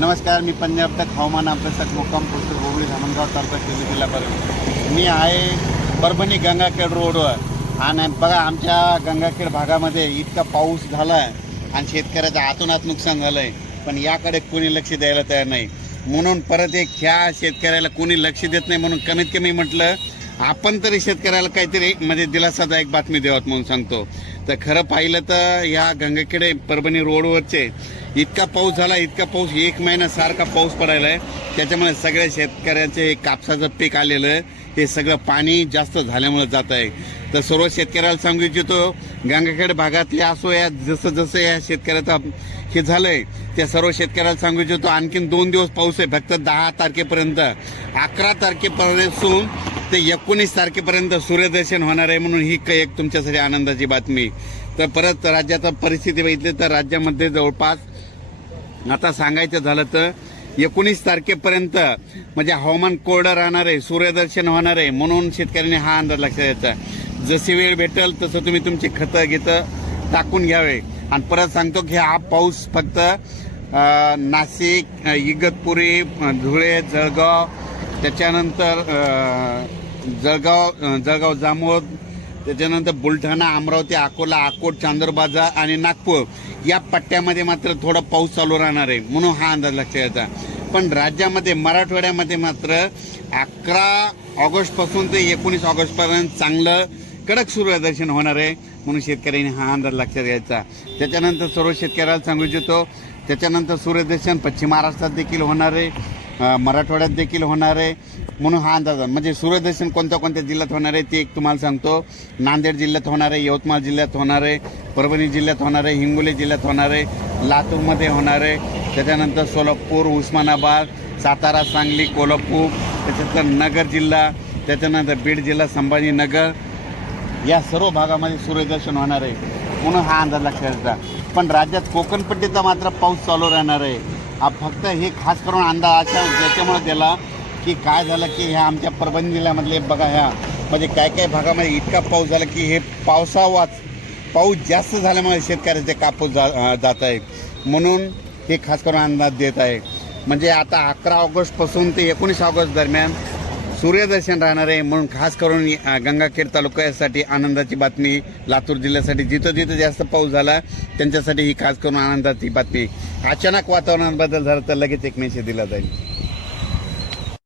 नमस्कार, मी पंजाब तक हवामान अभ्यासक मुक्काम पोस्ट गोगली धामणगाव तालुका शिर्डी जिल्हा परभणी. मी आहे परभणी गंगाखेड रोडवर आणि बघा आमच्या गंगाखेड भागामध्ये इतका पाऊस झाला आहे आणि शेतकऱ्याचं आतोनात नुकसान झालं आहे, पण याकडे कोणी लक्ष द्यायला तयार नाही. म्हणून परत एक ह्या शेतकऱ्याला कोणी लक्ष देत नाही म्हणून कमीत कमी म्हटलं आपण तरी शेतकऱ्याला काहीतरी म्हणजे दिलासादायक बातमी द्यावत म्हणून सांगतो. तर खरं पाहिलं तर या गंगाखेड परभणी रोडवरचे इतका पाऊस झाला, इतका पाऊस 1 महिना सारखा पाऊस पडायला आहे. त्याच्यामुळे सगळ्या शेतकऱ्यांचे कापसाचं पीक आलेलं हे सगळं पाणी जास्त झाल्यामुळे जात आहे. तर सर्व शेतकऱ्याला सांगू इच्छितो, गंगाखेड भागातले असो या जसं जसं या शेतकऱ्याचा हे झालंय त्या सर्व शेतकऱ्याला सांगू इच्छितो, आणखीन 2 दिवस पाऊस आहे. फक्त 10 तारखेपर्यंत, 11 तारखेपासून ते 19 तारखेपर्यंत सूर्यदर्शन होणार आहे. म्हणून ही एक तुमच्यासाठी आनंदाची बातमी. तर परत राज्याचा परिस्थिती बघितली तर राज्यामध्ये जवळपास आता सांगायचं झालं तर 19 तारखेपर्यंत म्हणजे हवामान कोरडं राहणार आहे, सूर्यदर्शन होणार आहे. म्हणून शेतकऱ्यांनी हा अंदाज लक्षात द्यायचा. जशी वेळ भेटेल तसं तुम्ही तुमची खतं घेतं टाकून घ्यावे. आणि परत सांगतो की हा पाऊस फक्त नाशिक, इगतपुरी, धुळे, जळगाव, त्याच्यानंतर जळगाव जामोद, त्याच्यानंतर बुलढाणा, अमरावती, अकोला, अकोट, चांदूरबाजार आणि नागपूर या पट्ट्यामध्ये मात्र थोडा पाऊस चालू राहणार आहे. म्हणून हा अंदाज लक्षात घ्यायचा. पण राज्यामध्ये मराठवाड्यामध्ये मात्र 11 ऑगस्टपासून ते 19 ऑगस्टपर्यंत चांगलं कडक सूर्यदर्शन होणार आहे. म्हणून शेतकऱ्यांनी हा अंदाज लक्षात घ्यायचा. त्याच्यानंतर सर्व शेतकऱ्याला सांगू इच्छितो, त्याच्यानंतर सूर्यदर्शन पश्चिम महाराष्ट्रात देखील होणार आहे, मराठवाड्यात देखील होणार आहे. म्हणून हा अंदाज म्हणजे सूर्यदर्शन कोणत्या कोणत्या जिल्ह्यात होणार आहे ते एक तुम्हाला सांगतो. नांदेड जिल्ह्यात होणार आहे, यवतमाळ जिल्ह्यात होणार आहे, परभणी जिल्ह्यात होणार आहे, हिंगोली जिल्ह्यात होणार आहे, लातूरमध्ये होणार आहे, त्याच्यानंतर सोलापूर, उस्मानाबाद, सातारा, सांगली, कोल्हापूर, त्याच्यानंतर नगर जिल्हा, त्याच्यानंतर बीड जिल्हा, संभाजीनगर या सर्व भागामध्ये सूर्यदर्शन होणार आहे. म्हणून हा अंदाज लक्षात घ्यायचा. पण राज्यात कोकणपट्टीचा मात्र पाऊस चालू राहणार आहे. फक्त हे खास करून अंदाज अशा याच्यामुळे दिला की काय झालं की ह्या आमच्या परभणी जिल्ह्यामधले बघा ह्या म्हणजे काय भागामध्ये इतका पाऊस झाला की हे पाऊस जास्त झाल्यामुळे शेतकऱ्याचे कापूस जात आहे. म्हणून हे खास करून अंदाज देत आहे. म्हणजे आता 11 ऑगस्टपासून ते 19 ऑगस्ट दरम्यान सूर्यदर्शन राहणार आहे. म्हणून खास करून गंगाखेड तालुक्यासाठी आनंदाची बातमी, लातूर जिल्ह्यासाठी जिथं जिथं जास्त पाऊस झाला त्यांच्यासाठी ही खास करून आनंदाची बातमी. अचानक वातावरणात बदल झाला तर लगेच एक मेसेज दिला जाईल.